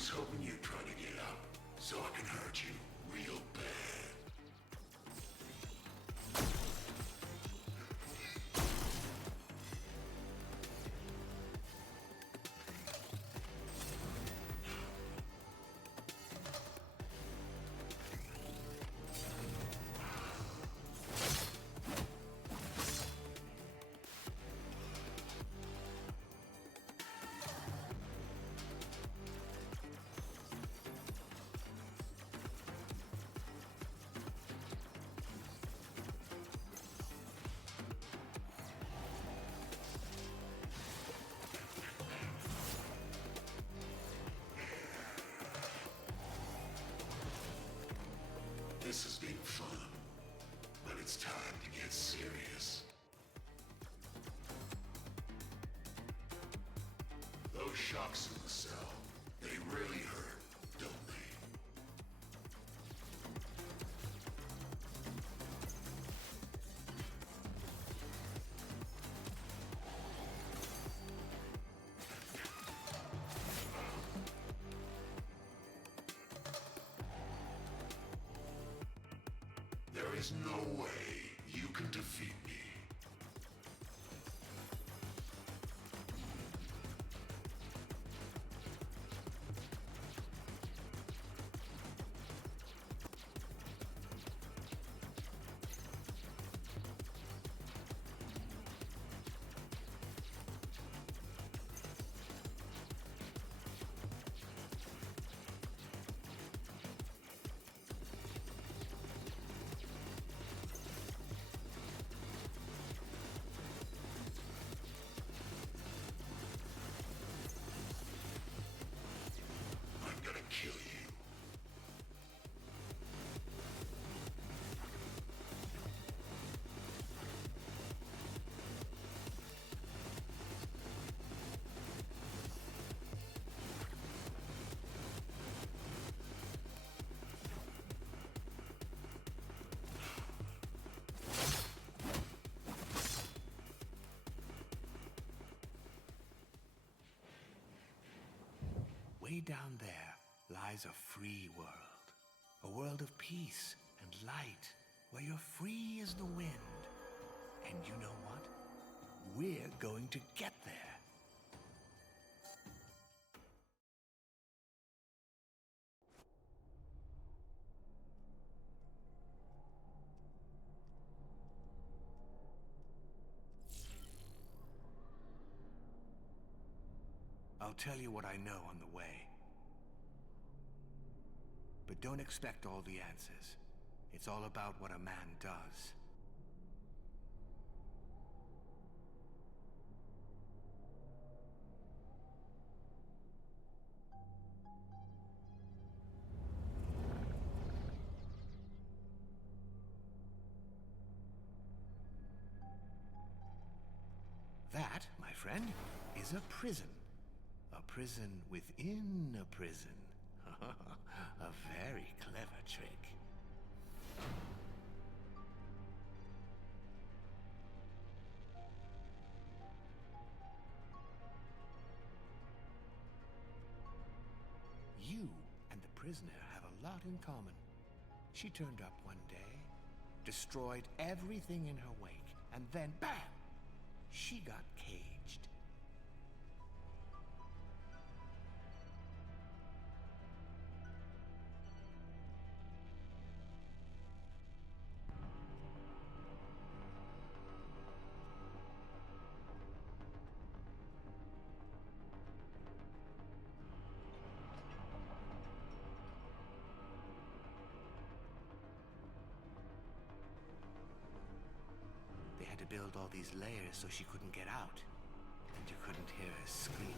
was hoping you'd try to get up, so I can hurt you real bad. This has been fun, but it's time to get serious. Those shocks in the cell, they really hurt, don't they? There is no way you can defeat me. Kill you. Way down there lies a free world. A world of peace and light, where you're free as the wind. And you know what? We're going to get there. I'll tell you what I know on the way. But don't expect all the answers. It's all about what a man does. That, my friend, is a prison. A prison within a prison. A very clever trick. You and the prisoner have a lot in common. She turned up one day, destroyed everything in her wake, and then, bam! She got caged. They had to build all these layers so she couldn't get out. And you couldn't hear her screaming.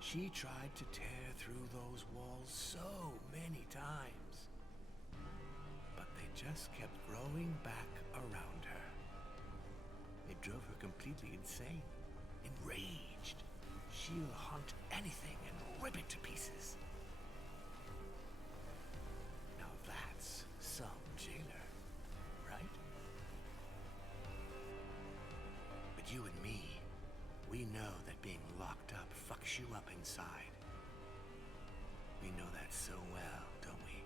She tried to tear through those walls so many times, but they just kept growing back around her. completely insane. Enraged, she'll hunt anything and rip it to pieces. Now that's some jailer, right? But you and me, we know that being locked up fucks you up inside. We know that so well, don't we?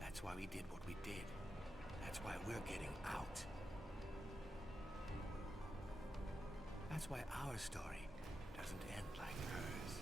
That's why we did what we did. That's why we're getting out. That's why our story doesn't end like hers.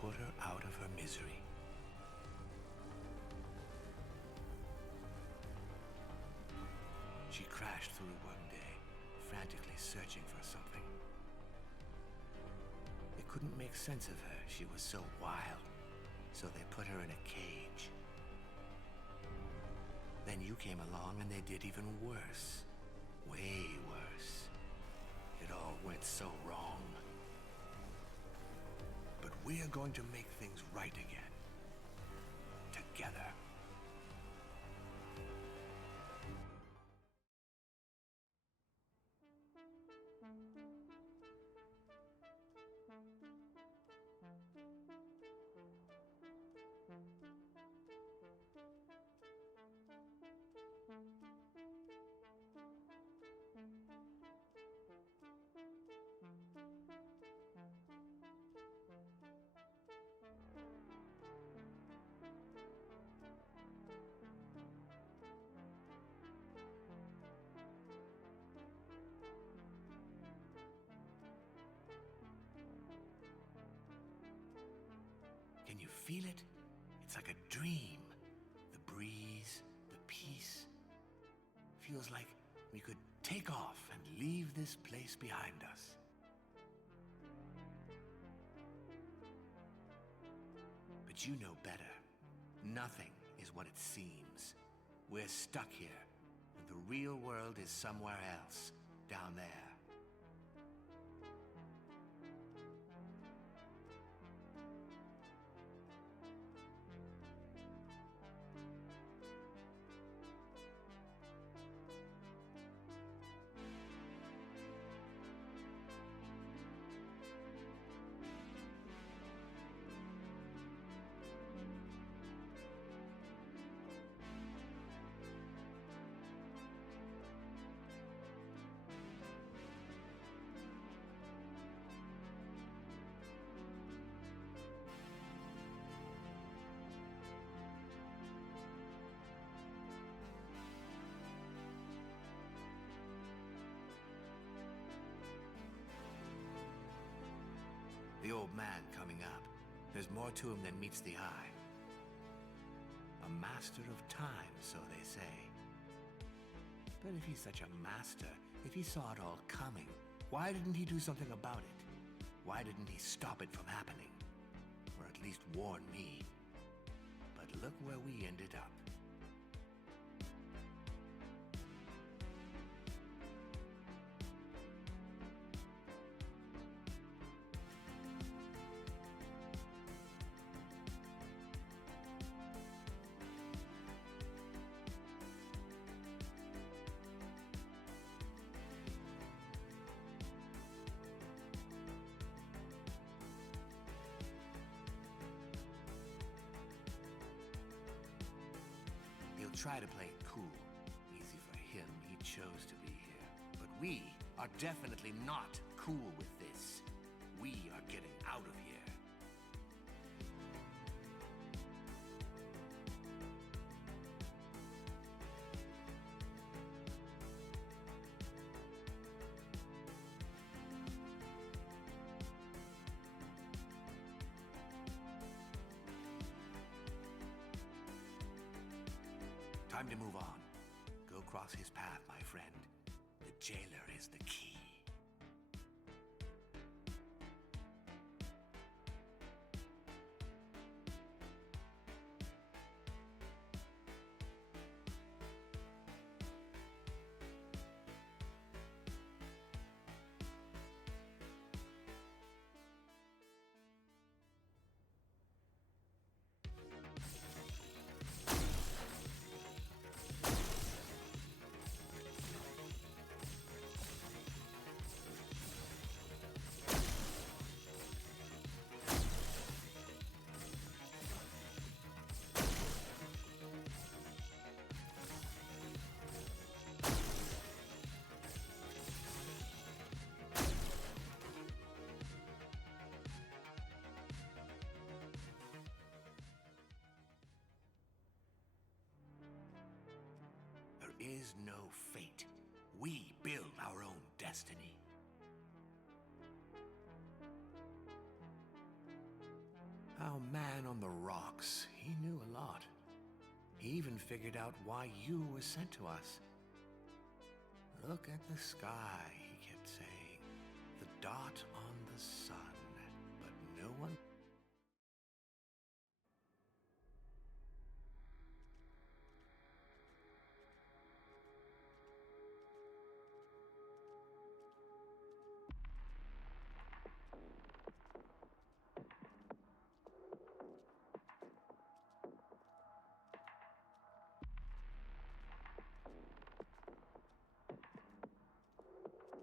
Put her out of her misery. She crashed through one day, frantically searching for something. They couldn't make sense of her. She was so wild, so they put her in a cage. Then you came along and they did even worse. Way worse. It all went so wrong. But we're going to make things right again. Together. Can you feel it? It's like a dream. The breeze, the peace. Feels like we could take off and leave this place behind us. But you know better. Nothing is what it seems. We're stuck here, and the real world is somewhere else. down there. The old man coming up. There's more to him than meets the eye. A master of time, so they say. But if he's such a master, if he saw it all coming, why didn't he do something about it? Why didn't he stop it from happening? Or at least warn me? But look where we ended up. Try to play it cool. Easy for him, he chose to be here. But we are definitely not cool with this. We are getting out of here. Time to move on. Go cross his path, my friend. The jailer is the key. There is no fate. We build our own destiny. Our man on the rocks, he knew a lot. He even figured out why you were sent to us. Look at the sky, he kept saying. The dot on the sun. But no one...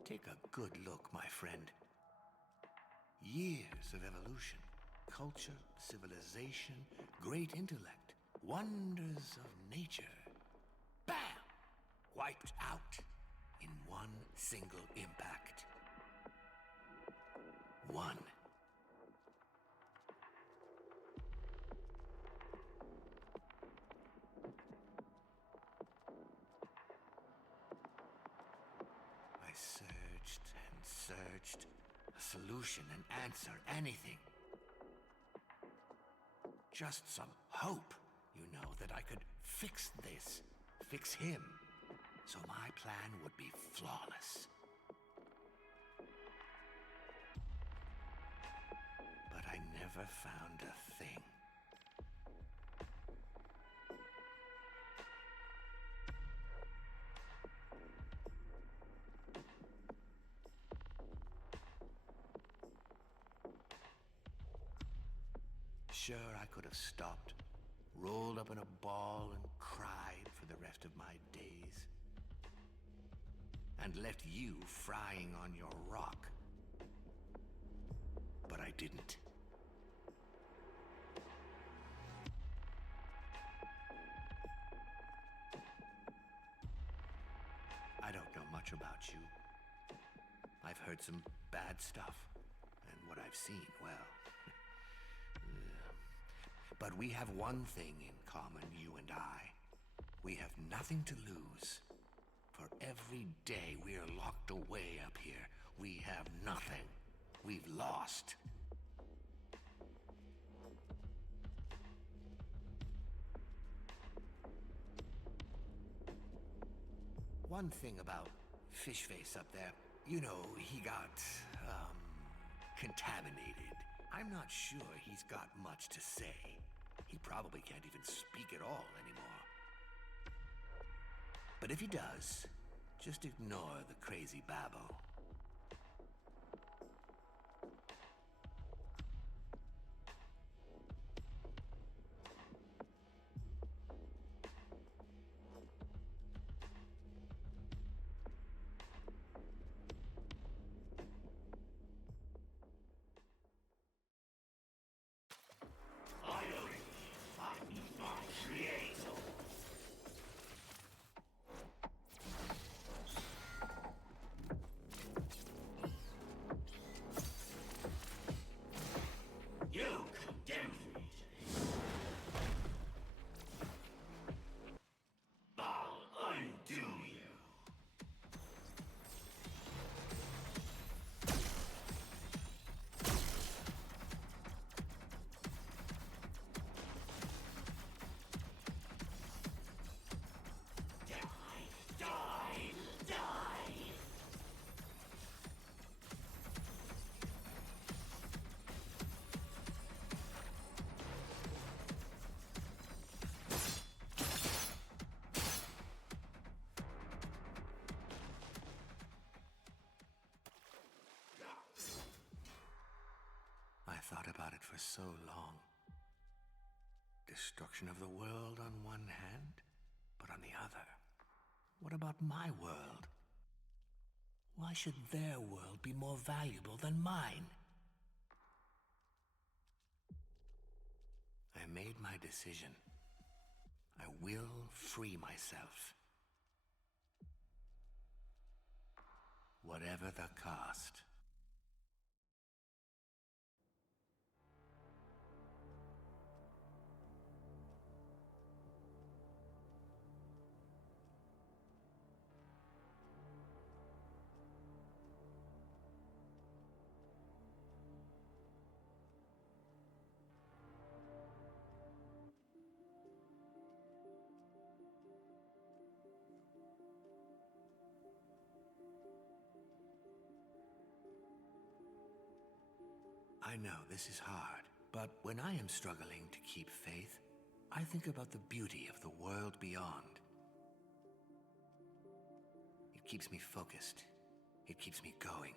Take a good look, my friend. Years of evolution, culture, civilization, great intellect, wonders of nature. Bam! Wiped out in one single impact. One. Searched, a solution, an answer, anything. Just some hope, you know, that I could fix this, fix him, so my plan would be flawless. But I never found a thing. Sure, I could have stopped, rolled up in a ball and cried for the rest of my days. And left you frying on your rock. But I didn't. I don't know much about you. I've heard some bad stuff, and what I've seen, well... But we have one thing in common, you and I. We have nothing to lose. For every day we are locked away up here, we have nothing. We've lost. One thing about Fishface up there, you know, he got, contaminated. I'm not sure he's got much to say. He probably can't even speak at all anymore. But if he does, just ignore the crazy babble. I thought about it for so long. Destruction of the world on one hand, but on the other, what about my world? Why should their world be more valuable than mine? I made my decision. I will free myself. Whatever the cost. I know this is hard, but when I am struggling to keep faith, I think about the beauty of the world beyond. It keeps me focused. It keeps me going.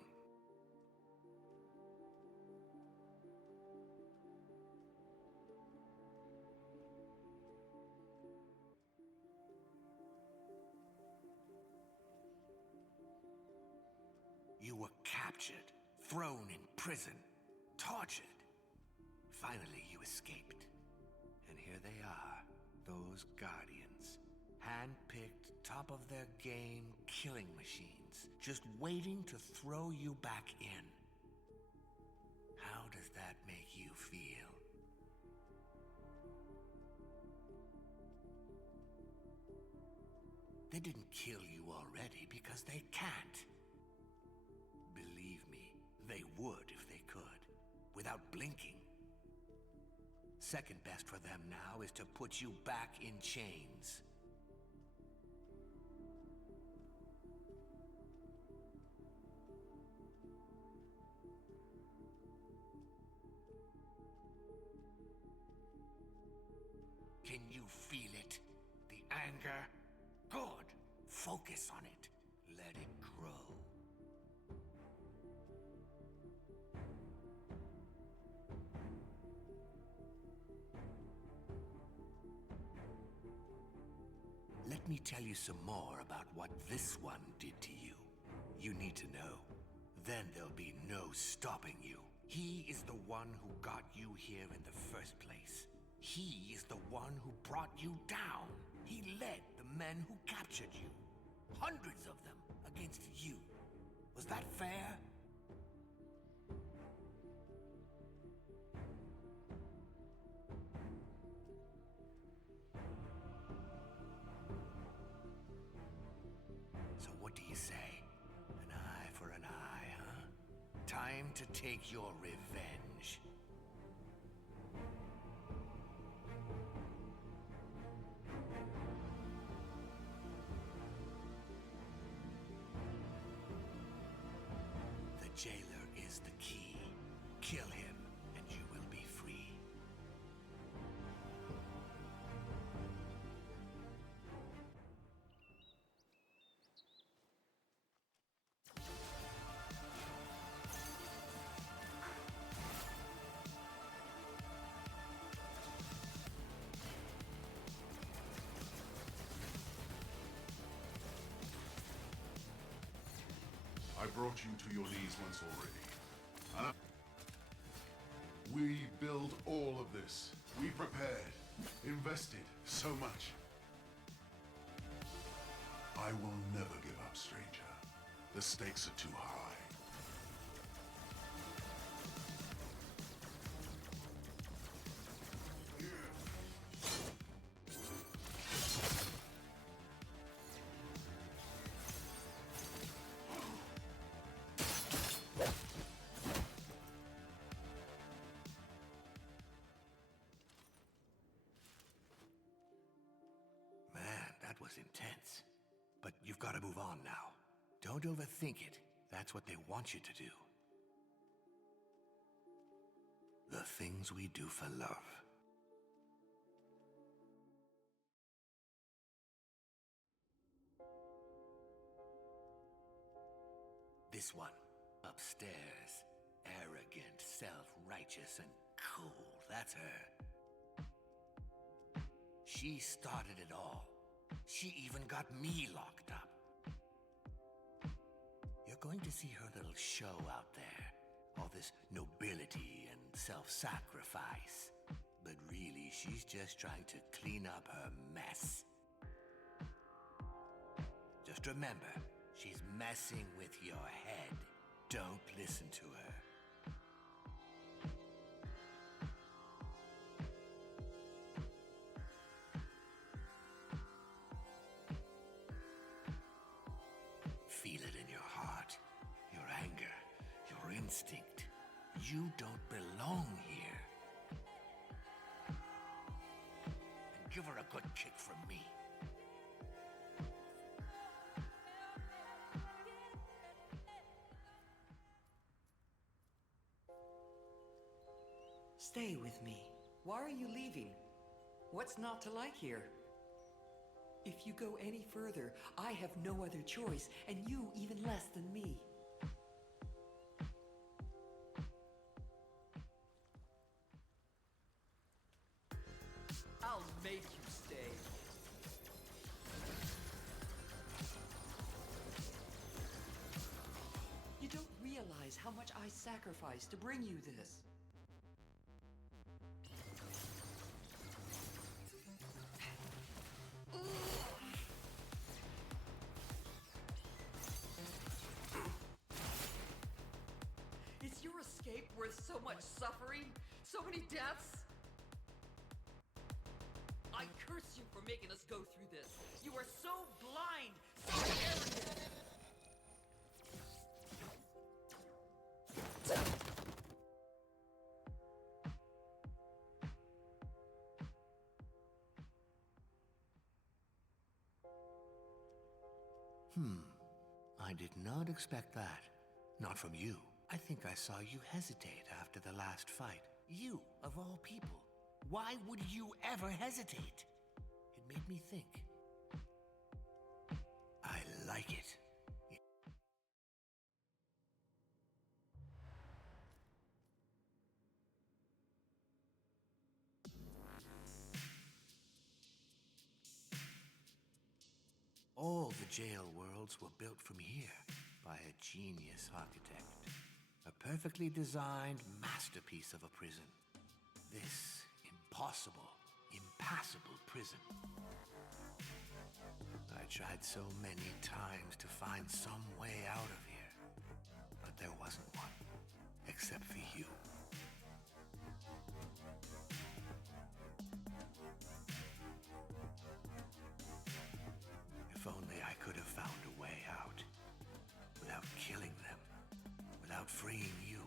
You were captured, thrown in prison, tortured. Finally, you escaped. And here they are, those guardians. Hand-picked, top of their game killing machines, just waiting to throw you back in. How does that make you feel? They didn't kill you already because they can't. Believe me, they would if they could, without blinking. Second best for them now is to put you back in chains. Can you feel it? The anger? Good. Focus on it. Let it grow. Let me tell you some more about what this one did to you. You need to know. Then there'll be no stopping you. He is the one who got you here in the first place. He is the one who brought you down. He led the men who captured you. Hundreds of them against you. Was that fair? So what do you say? An eye for an eye, huh? Time to take your revenge. The jailer is the key. Kill him, and you will be free. I brought you to your knees once already. We built all of this. We prepared, invested so much. I will never give up, stranger. The stakes are too high. That was intense. But you've got to move on now. Don't overthink it. That's what they want you to do. The things we do for love. This one, upstairs. Arrogant, self-righteous, and cool. That's her. She started it all. She even got me locked up. You're going to see her little show out there. All this nobility and self-sacrifice. But really, she's just trying to clean up her mess. Just remember, she's messing with your head. Don't listen to her. Feel it in your heart, your anger, your instinct. You don't belong here. And give her a good kick from me. Stay with me. Why are you leaving? What's not to like here? If you go any further, I have no other choice, and you even less than me. I'll make you stay. You don't realize how much I sacrificed to bring you this. Is your escape worth so much suffering? So many deaths? I curse you for making us go through this. You are so blind, so arrogant. I did not expect that. Not from you. I think I saw you hesitate after the last fight. You, of all people. Why would you ever hesitate? It made me think. I like it. jail worlds were built from here by a genius architect. A perfectly designed masterpiece of a prison. This impossible, impassable prison. I tried so many times to find some way out of here, but there wasn't one, except for you. If only I could have found a way out, without killing them, without freeing you.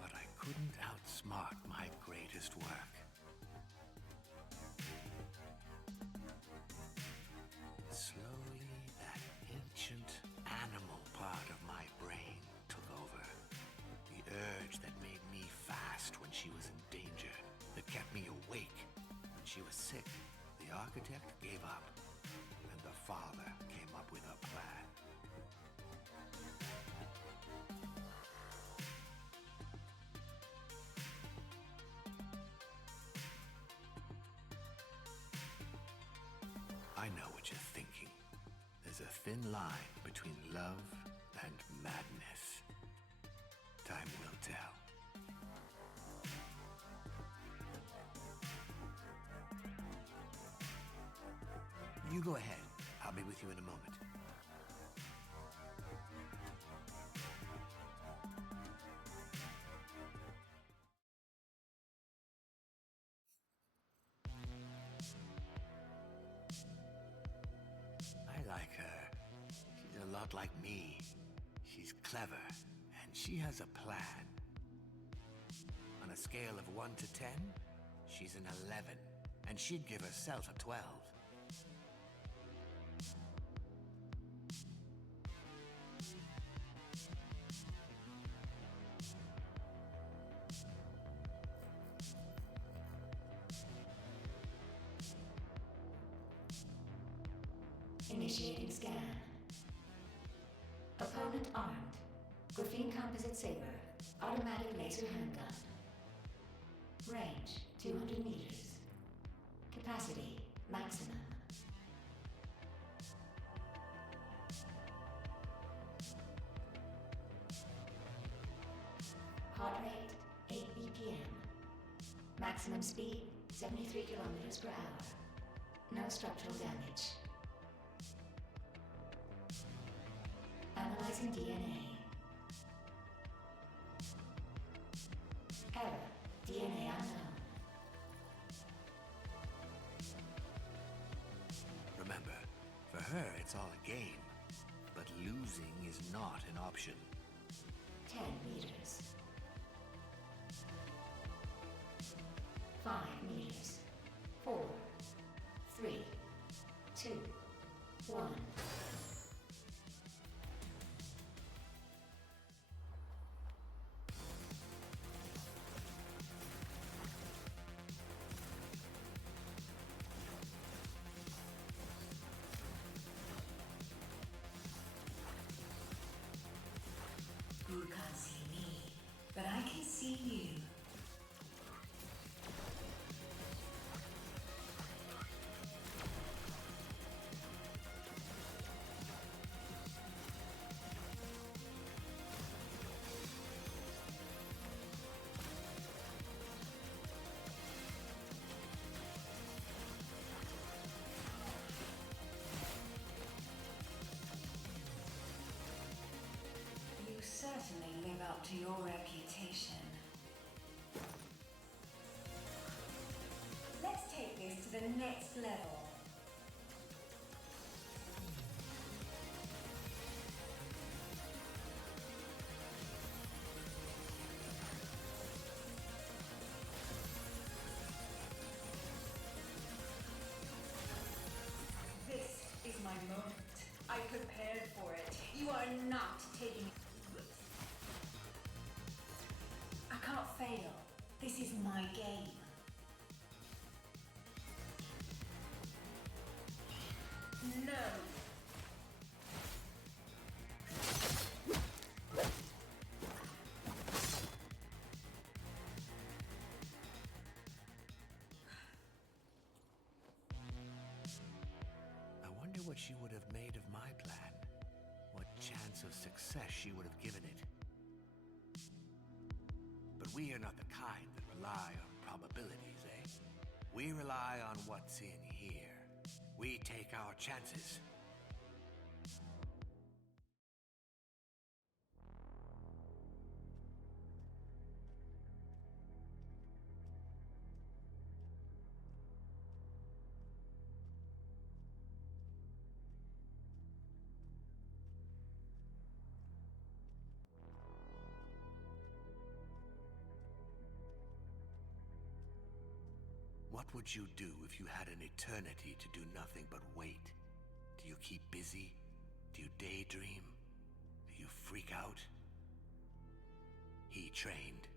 But I couldn't outsmart my greatest work. Slowly, that ancient animal part of my brain took over. The urge that made me fast when she was in danger, that kept me awake when she was sick. The architect gave up, and the father came up with a plan. I know what you're thinking. There's a thin line between love and madness. Time will tell. You go ahead. I'll be with you in a moment. I like her. She's a lot like me. She's clever, and she has a plan. On a scale of 1 to 10, she's an 11, and she'd give herself a 12. Initiating scan. Opponent armed. Graphene composite saber. Automatic laser handgun. Range 200 meters. Capacity maximum. Heart rate 8 BPM. Maximum speed 73 kilometers per hour. No structural damage. Analyzing DNA. Error. DNA unknown. Remember, for her it's all a game, but losing is not an option. 10 meters. 5 meters. 4, 3, 2, 1. You can't see me, but I can see you. You certainly live up to your reputation. Let's take this to the next level. This is my moment. I prepared for it. You are not taking it. I can't fail. This is my game. No. I wonder what she would have made success she would have given it. But we are not the kind that rely on probabilities, eh? We rely on what's in here. We take our chances. What would you do if you had an eternity to do nothing but wait? Do you keep busy? Do you daydream? Do you freak out? He trained.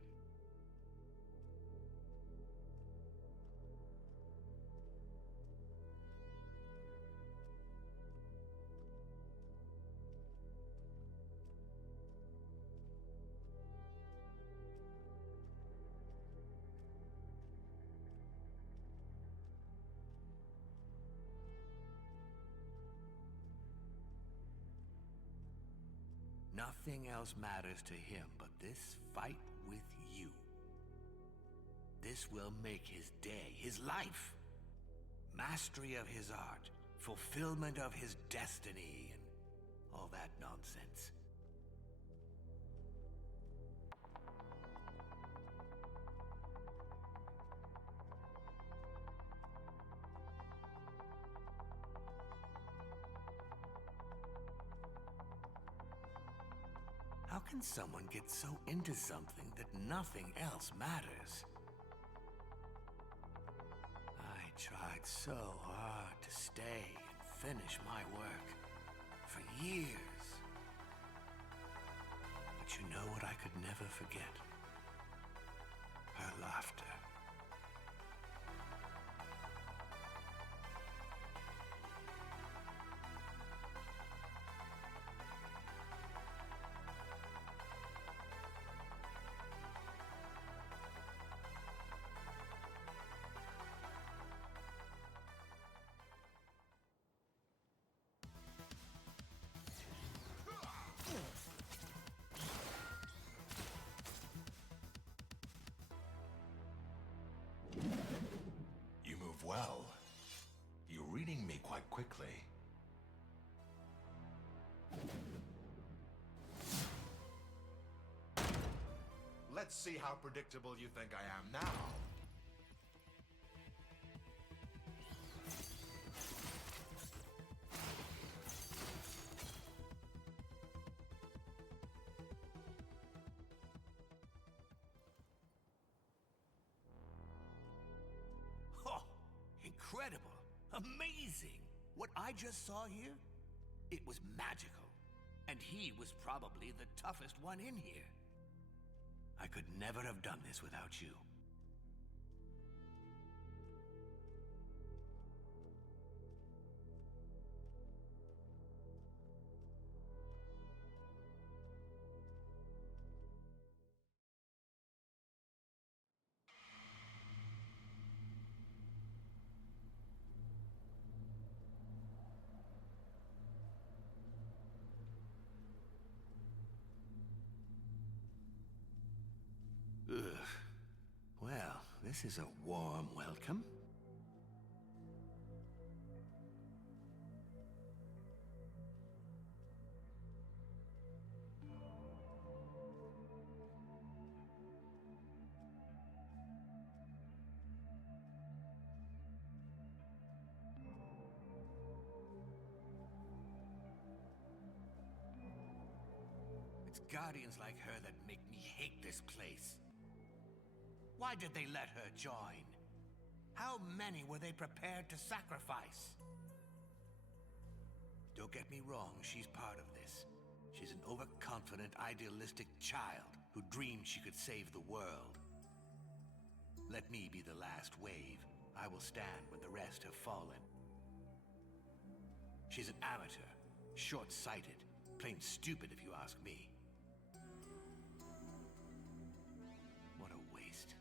Nothing else matters to him but this fight with you. This will make his day, his life. Mastery of his art, fulfillment of his destiny, and all that nonsense. How can someone get so into something that nothing else matters? I tried so hard to stay and finish my work for years. But you know what I could never forget? Her laughter. Well, you're reading me quite quickly. Let's see how predictable you think I am now. Incredible! Amazing! What I just saw here? It was magical. And he was probably the toughest one in here. I could never have done this without you. Ugh. Well, this is a warm welcome. It's guardians like her that make me hate this place. Why did they let her join? How many were they prepared to sacrifice? Don't get me wrong, she's part of this. She's an overconfident, idealistic child who dreamed she could save the world. Let me be the last wave. I will stand when the rest have fallen. She's an amateur, short-sighted, plain stupid if you ask me. What a waste.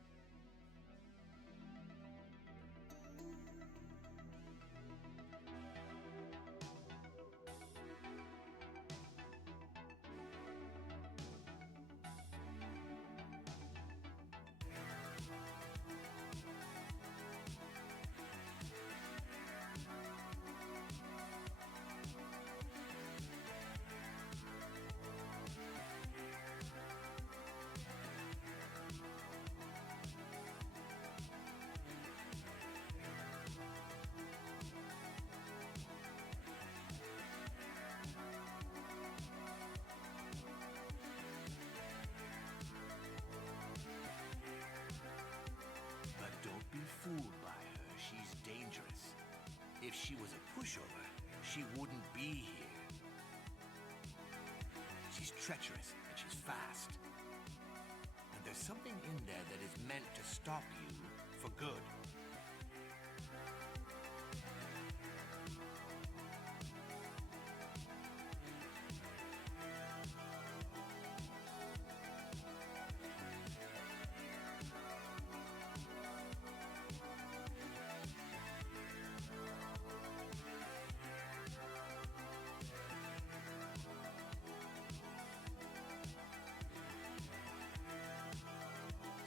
She's treacherous and she's fast. And there's something in there that is meant to stop you for good.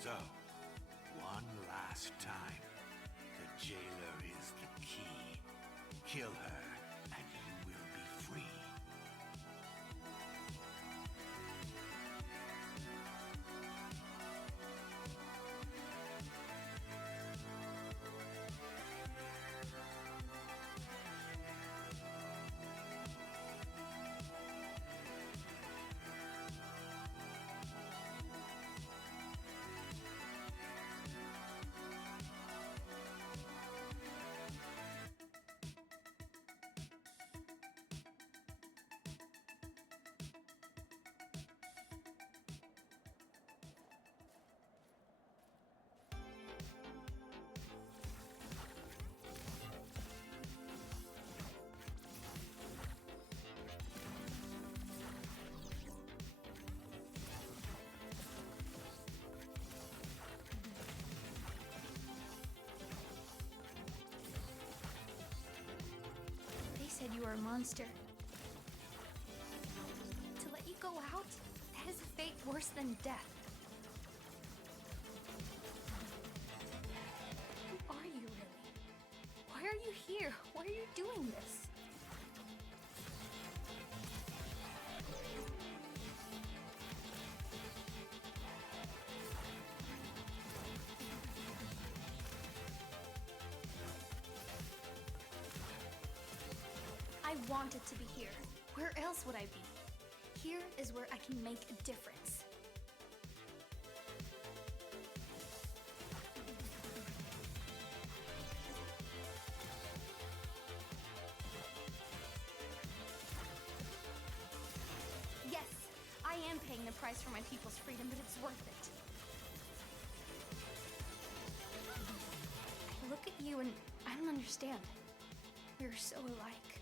So, one last time, the jailer is the key. Kill her, and you will be free. Said you were a monster. To let you go out, that is a fate worse than death. Who are you really? Why are you here? Why are you doing this? I wanted to be here. Where else would I be? Here is where I can make a difference. Yes, I am paying the price for my people's freedom, but it's worth it. I look at you and I don't understand. We're so alike.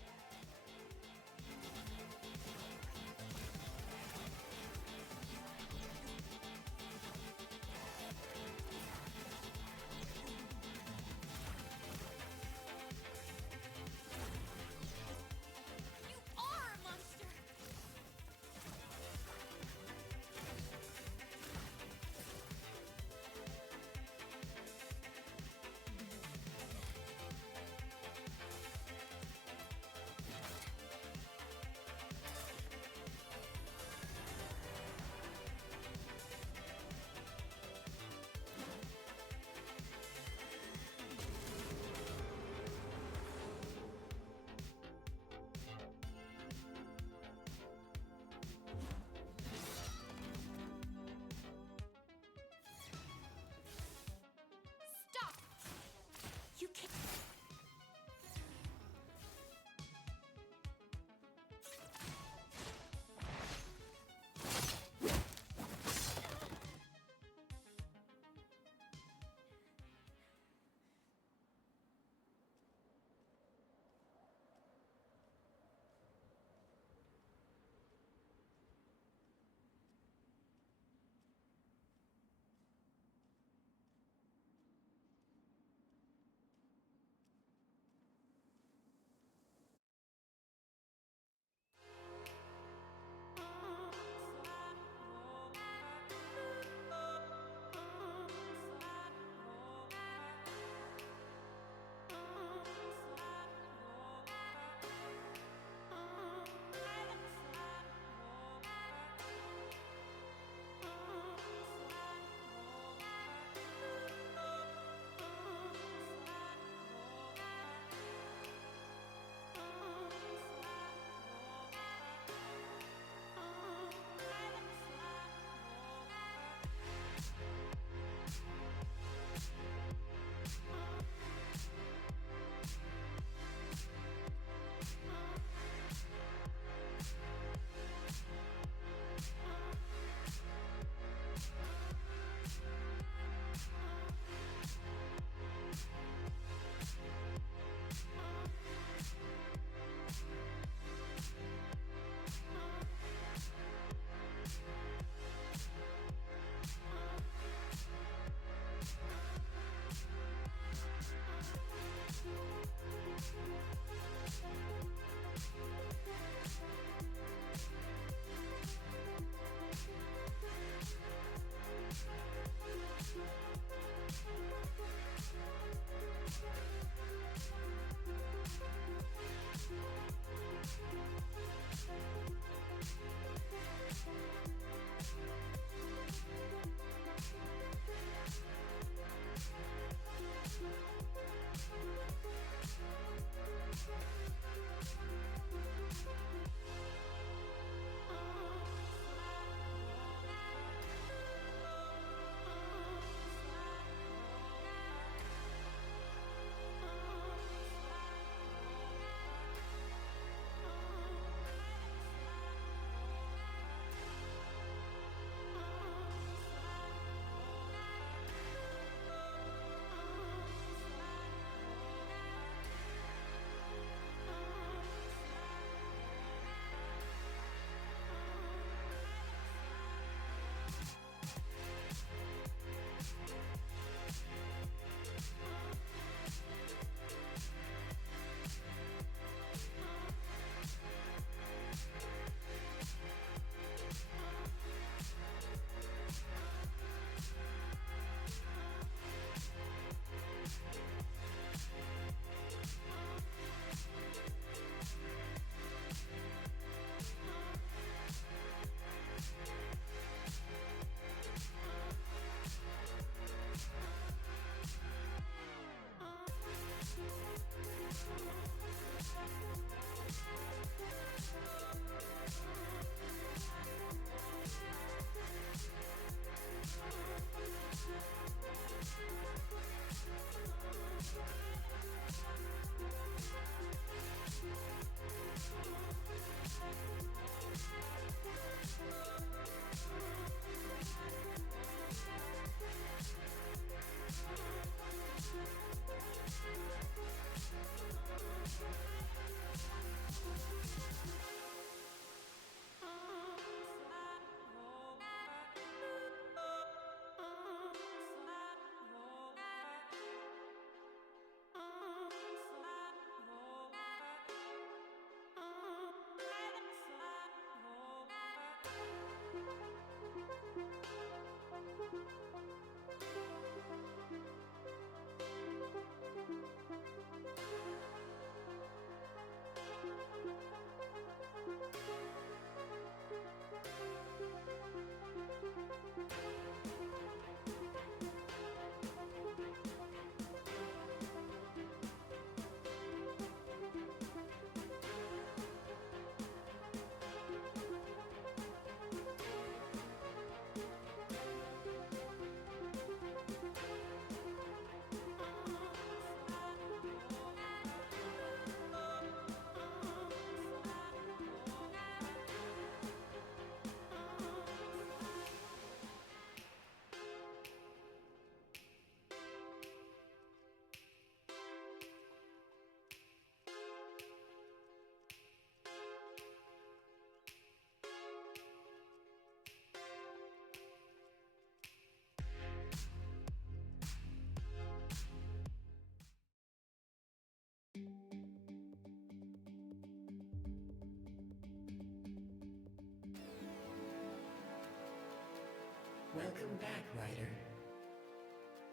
Welcome back, Ryder.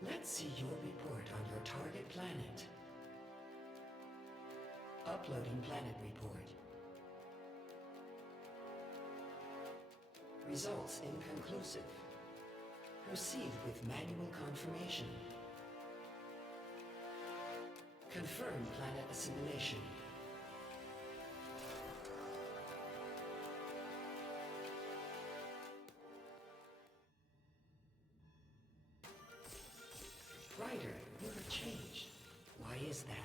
Let's see your report on your target planet. Uploading planet report. Results inconclusive. Proceed with manual confirmation. Confirm planet assimilation. Ryder, you have changed. Why is that?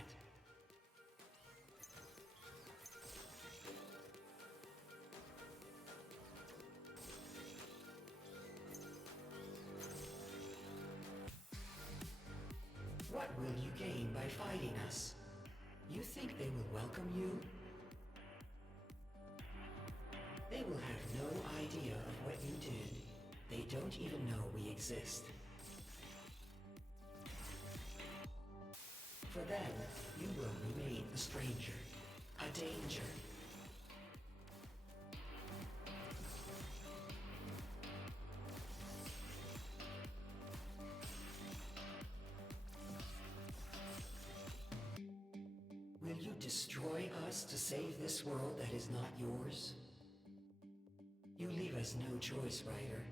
What will you gain by fighting us? You think they will welcome you? They will have no idea of what you did. They don't even know we exist. For them, you will remain a stranger, a danger. Will you destroy us to save this world that is not yours? You leave us no choice, Ryder.